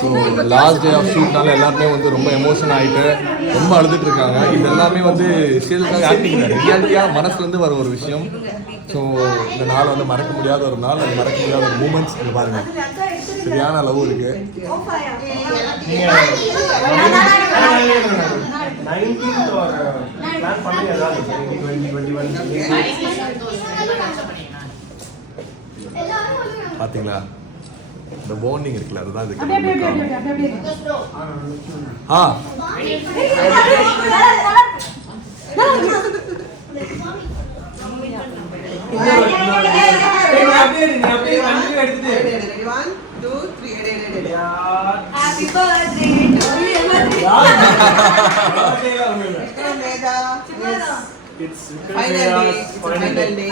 So last day of ஷூட்னால எல்லாருமே வந்து ரொம்ப எமோஷன் ஆகிட்டு ரொம்ப அழுதுட்டு இருக்காங்க. இது எல்லாமே வந்து ஸ்டேஜுக்காக ஆக்டிங் இல்லை, ரியாலிட்டியாக மனசுலேருந்து வர ஒரு விஷயம். ஸோ இந்த நாள் வந்து மறக்க முடியாத ஒரு நாள், அது மறக்க முடியாத ஒரு மூமெண்ட்ஸ். இது பாருங்கள், சரியான லவ் இருக்கு. பாத்தீங்களா, இந்த பாண்டிங் இருக்குல்ல, அதுதான் இதுக்கு. It's final day.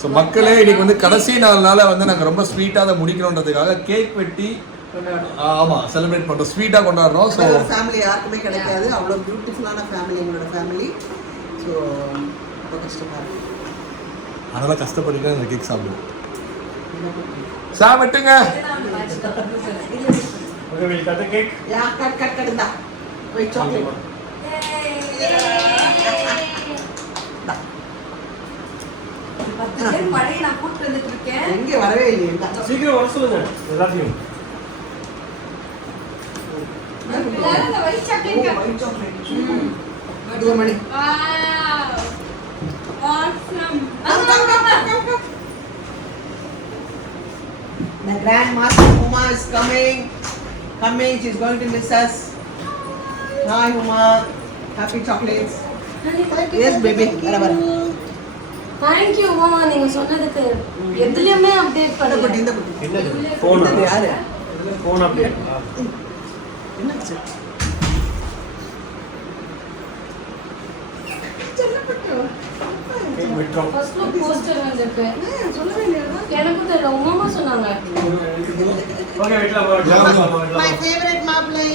So so மக்களே, இன்னைக்கு வந்து கடைசி நாள்னால வந்து நாங்கள் ரொம்ப ஸ்வீட்டாக அதை முடிக்கணுன்றதுக்காக கேக் வெட்டி ஆமாம் செலிப்ரேட் பண்ணுறோம், ஸ்வீட்டாக கொண்டாடுறோம். ஸோ ஃபேமிலி யாருக்குமே கிடைக்காது, அவ்வளோ பியூட்டிஃபுல்லான ஃபேமிலி எங்களோட ஃபேமிலி. ஸோ ரொம்ப கஷ்டமாக அதெல்லாம் கஷ்டப்பட்டு அந்த கேக் சாப்பிடுவோம். சாப்பிட்டுங்க. Okay, we'll cut the cake. Yeah, cut da. Wait, chocolate. எங்க வரவே இல்லையா? சீக்கிரம் வர சொல்லுங்க எல்லாத்தையும். White chocolate. இது மணி. Awesome. The grandmaster Uma is coming. She's going to miss us. Hi Uma. Happy chocolates. Yes baby. Barabar. Thank you Uma, நீங்க சொன்னதுக்கு எதுலயுமே அப்டேட் பண்ணுங்க. இந்த குட்டி. என்னது? ஃபோன் யாரு? Phone update. என்னாச்சு? சொல்லப்பட்டு. ஃபர்ஸ்ட் லுக் போஸ்டர் வந்திருக்கு. சொல்லவே இல்லையா? எனக்கு தெரியல, உமா சொன்னாங்க. ஓகே, வெயிட்ல My favorite மாப்ளை.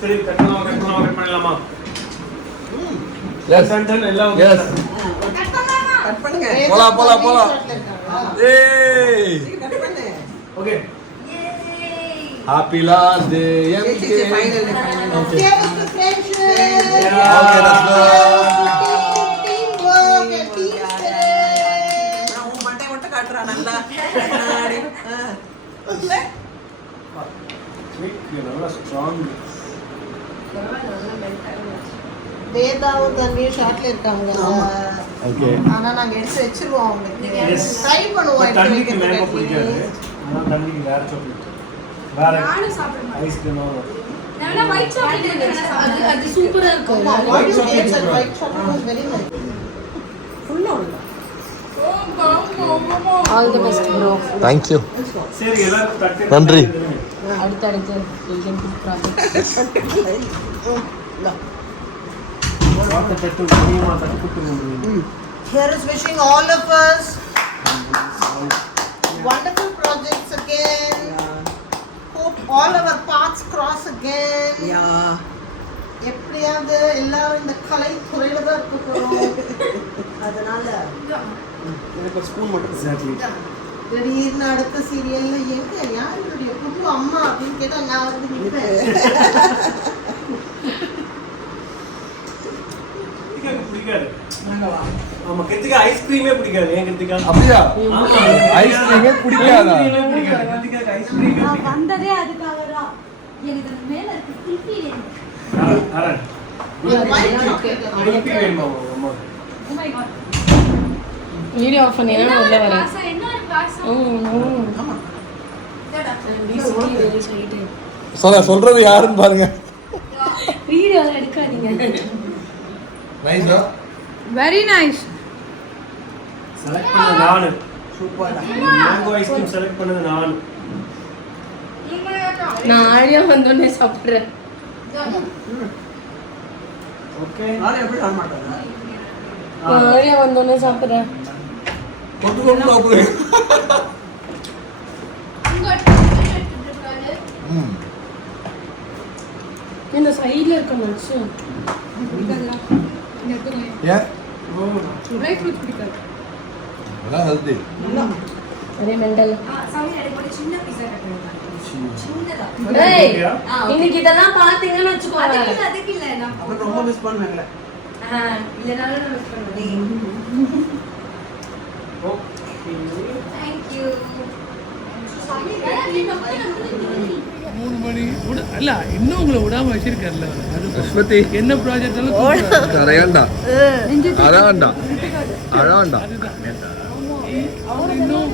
சரி, கட் பண்ணலாமா? எஸ் எல்லாம் எஸ் கட் பண்ணுங்க. போலாம். ஏய் கட் பண்ணு. Okay. Happy last day MK. Finally. Cheers to friendship. Okay, let's go. Teamwork and team spirit. நான் உன் மண்டை மட்டும் காட்டுறா நல்லா. நல்லா ஸ்ட்ராங். வேதாவும் தண்ணியும் ஷார்ட்ல இருக்காங்க. ஓகே. ஆனா நாங்க எடுத்து வெச்சிருவோம் உங்களுக்கு. Yes. ட்ரை பண்ணுவோம். தண்ணிக்கு மேங்கோ பிடிக்காது. ஆனா தண்ணிக்கு வேற சாக்லேட். வேற நானும் சாப்பிட மாட்டேன். ஐஸ்கிரீம் நான் ஒயிட் சாக்லேட் அது சூப்பரா இருக்கும். White chocolate was very nice. Full on. All the best bro. Thank you. சரி எல்லாரும் தட்டு. நன்றி. அடுத்து பில்டிங் ப்ராஜெக்ட். வாட்ட தட்டு நீமா தட்டு குடுங்க. Here is wishing all of us wonderful projects again. Hope all our paths cross again. Yeah. எப்படியாவது எல்லாரும் இந்த கலை துறையில தான் இருக்க போறோம். அதனால எனக்கு ஒரு ஸ்பூன் மட்டும். எக்ஸாக்ட்லி. திடீர்னு அடுத்த சீரியல்ல எங்க யாருடைய புது அம்மா அப்படின்னு கேட்டா நான் வந்து நிற்பேன். பிடிக்காது. ஆமா, கிருத்திகா ஐஸ்கிரீமே பிடிக்காது. ஏன் கிருத்திகா? அப்படியா? ஐஸ்கிரீமே பிடிக்காதா? கிருத்திகா ஐஸ்கிரீமே பிடிக்காது. வந்ததே அதுக்காக தான். எனக்கு அது மேல இருக்கு குல்ஃபி வேணும். அரன். குல்ஃபி வேணுமா அம்மா? Oh my god. Video off பண்ணினா உள்ள வரேன். பாசா என்ன ஒரு பாசா. ஆமா. சொல்றது யாருன்னு பாருங்க. வீடியோ எடுக்காதீங்க. Nice no? Very nice. Select பண்ணது நானு. சூப்பர்டா. மேங்கோ ஐஸ்கிரீம் செலக்ட் பண்ணது நானு. நான் ஆழியா வந்தோடனே சாப்பிட்றேன். ஓகே. நானே எப்படி சாப்பிட மாட்டேன். ஆழியா வந்தோடனே சாப்பிட்றேன். கொண்டு சாப்பிடுங்க. இந்த சைடுல இருக்க மனுஷன் ஏன் ட்ரை ஃப்ரூட்ஸ் பிடிக்காது. அதான் ஹெல்தி. ஒரே மெண்டல். சாமி எனக்கு ஒரு சின்ன பீஸா கட்டுங்க. சின்னதா. டேய் இன்னைக்கு இதெல்லாம் பாத்தீங்கன்னு வெச்சுக்கோங்க. அதுக்கு இல்ல நான் ரொம்ப மிஸ் பண்ணாங்கல. இல்லனால நான் மிஸ் பண்ணுவேன். Thank you. சாமி மூணு மணி அல்ல இன்னும் உங்களை விடாம வச்சிருக்காருல்ல அஸ்வதி என்ன ப்ராஜெக்ட் எல்லாம் கரையாண்டா அழாண்டா அழாண்டா அவங்க இன்னும்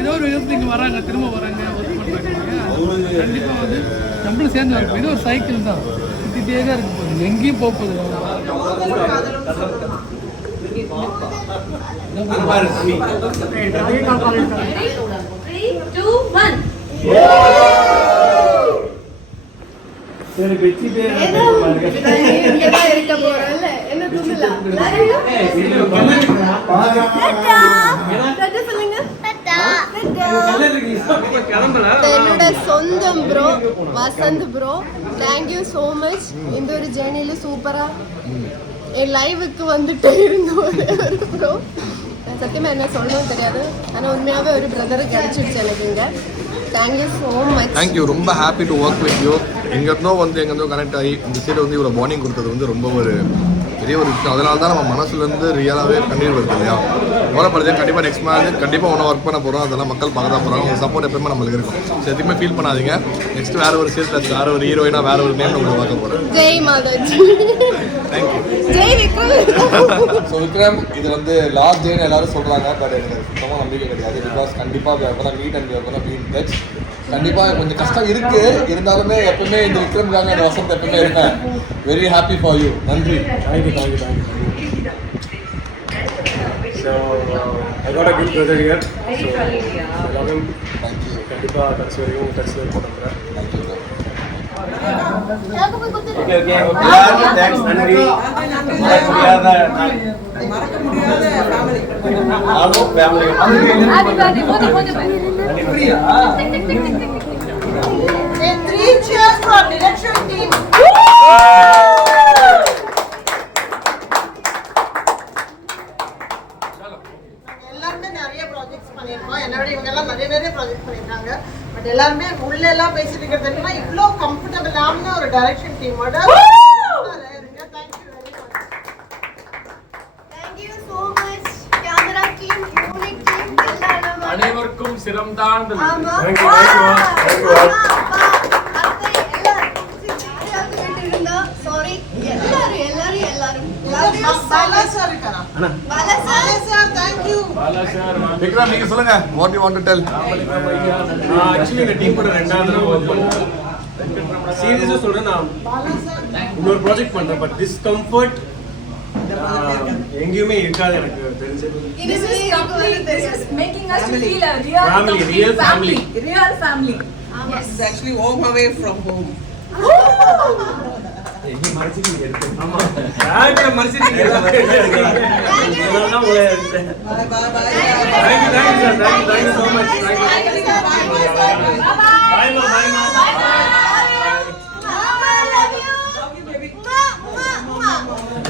ஏதோ ஒரு விதத்துல இங்க வராங்க திரும்ப வராங்க ஒர்க் பண்றாங்க கண்டிப்பா வந்து நம்மளும் சேர்ந்து வரப்போம் இது ஒரு சைக்கிள் தான் சுத்திட்டே தான் இருக்கு போகுது எங்கேயும் போக போகுது பாரு சாமி 3 2 1 சரி வெச்சிட்டே இருக்க போறல்ல என்ன தூங்கலாம் என்னோட சொந்தம் bro Vasanth bro thank you so much இந்த ஒரு ஜேர்னியில் சூப்பராக என் லைவுக்கு வந்துட்டு இருந்த ஒரு ப்ரோ சத்தியமாக என்ன சொல்லணும் தெரியாது ஆனால் உண்மையாகவே ஒரு பிரதர் கிடச்சிடுச்சு எனக்கு இங்கே தேங்க்யூ ஸோ மச். தேங்க்யூ. ரொம்ப happy to work with you. எங்கேருந்தோ வந்து எங்கேருந்தோ கனெக்ட் ஆகி இந்த சைடு வந்து இவ்வளோ பாண்டிங் கொடுத்தது வந்து ரொம்ப ஒரு பெரிய ஒரு விஷயம். அதனால தான் நம்ம மனசுலேருந்து ரியலாகவே கண்ணீர் வருது இல்லையா. கவலைப்படுது கண்டிப்பாக நெக்ஸ்ட் மேட்ச் கண்டிப்பாக ஒன்று ஒர்க் பண்ண போகிறோம். அதெல்லாம் மக்கள் பார்க்க தான் போகிறாங்க. உங்கள் சப்போர்ட் எப்பவுமே நம்மளுக்கு இருக்கும். ஸோ எதுவுமே ஃபீல் பண்ணாதீங்க. நெக்ஸ்ட் வேறு ஒரு சீரியஸ் வேறு ஒரு ஹீரோயினா வேறு ஒரு நேம் உங்களை பார்க்க போகிறேன். ஜெய் மாதாஜி. தேங்க்யூ. ஜெய் விக்ரம். ஸோ விக்ரம் இது வந்து லாஸ்ட் டேன்னு எல்லாரும் சொல்கிறாங்க. பட் எனக்கு சுத்தமாக நம்பிக்கை கிடையாது. பிகாஸ் கண்டிப்பாக எப்போதான் மீட் அண்ட் எப்போதான் மீட் டச் கண்டிப்பாக கொஞ்சம் கஷ்டம் இருக்கு. இருந்தாலுமே எப்பவுமே இந்த விக்ரம்காக அந்த வசந்த் எப்பவுமே இருக்கேன். Very happy for you. நன்றி. Thank you. So I got a good brother here. So I love him. Thank you. கண்டிப்பா கடைசி வரைக்கும் டச்ல இருப்போம் நம்ம. தேங்க்யூ. ஓகே தேங்க்ஸ் நன்றி. மறக்க முடியாத family. Hello family. Happy birthday போடு And 3 cheers for direction team. எல்லாருமே நிறைய ப்ராஜெக்ட்ஸ் பண்ணியிருக்கோம். என்னோட இவங்க எல்லாம் நிறைய ப்ராஜெக்ட் பண்ணியிருக்காங்க. பட் எல்லாருமே உள்ள எல்லாம் பேசிட்டு இருக்கிறது என்னன்னா இவ்வளோ கம்ஃபர்டபுளான ஒரு டைரக்ஷன் டீமோட thank you so much camera team unit team எல்லாரும் அனைவருக்கும் சிரம் தாண்டல். ஆமா Thank you. சாரி எல்லாரும் பாலா சார் இருக்காரா? Bala sir. Bala sir thank you. Vikram நீங்க சொல்லுங்க. What you want to tell? Actually இந்த டீம் கூட ரெண்டாவது தடவை ஒர்க் பண்றேன். சீரியஸா சொல்றேன் நான் இன்னொரு ப்ராஜெக்ட் பண்றேன். பட் டிஸ்கம்ஃபர்ட் எங்கேயுமே இருக்காது எனக்கு தெரிஞ்சு. This is making us to feel a real Family, real family. Real family. This is actually home away from home. ஆமா யார்கிட்ட மரிசிட்டீங்க இதெல்லாம் உங்களை Bye bye bye. Thank you sir. Thank you so much. Bye bye. Bye.